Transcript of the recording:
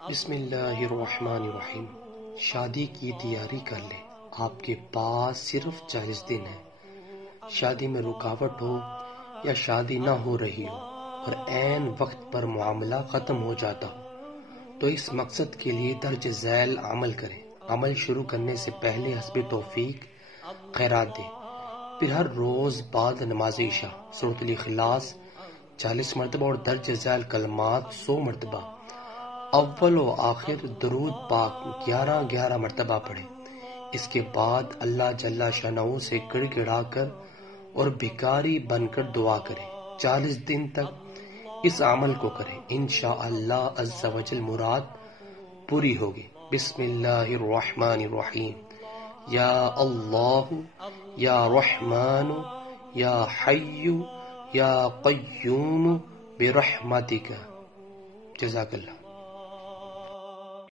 بسم اللہ الرحمن الرحیم۔ شادی کی تیاری کر لیں، آپ کے پاس صرف 40 دن ہیں۔ شادی میں رکاوٹ ہو یا شادی نہ ہو رہی ہو اور عین وقت پر معاملہ ختم ہو جاتا ہو تو اس مقصد کے لیے درج ذیل عمل کریں۔ عمل شروع کرنے سے پہلے حسب توفیق خیرات دیں، پھر ہر روز بعد نماز عشاء سورۃ الاخلاص 40 مرتبہ اور درج ذیل کلمات 100 مرتبہ، اول و آخر درود پاک 11 مرتبہ پڑھیں۔ اس کے بعد اللہ جل شانہ سے گڑ گڑا کر اور بھکاری بن کر دعا کریں۔ 40 دن تک اس عمل کو کریں، انشاءاللہ عز و جل مراد پوری ہوگی۔ بسم اللہ الرحمن الرحیم۔ یا اللہ یا رحمان یا حی یا قیوم برحمتک۔ جزاک اللہ۔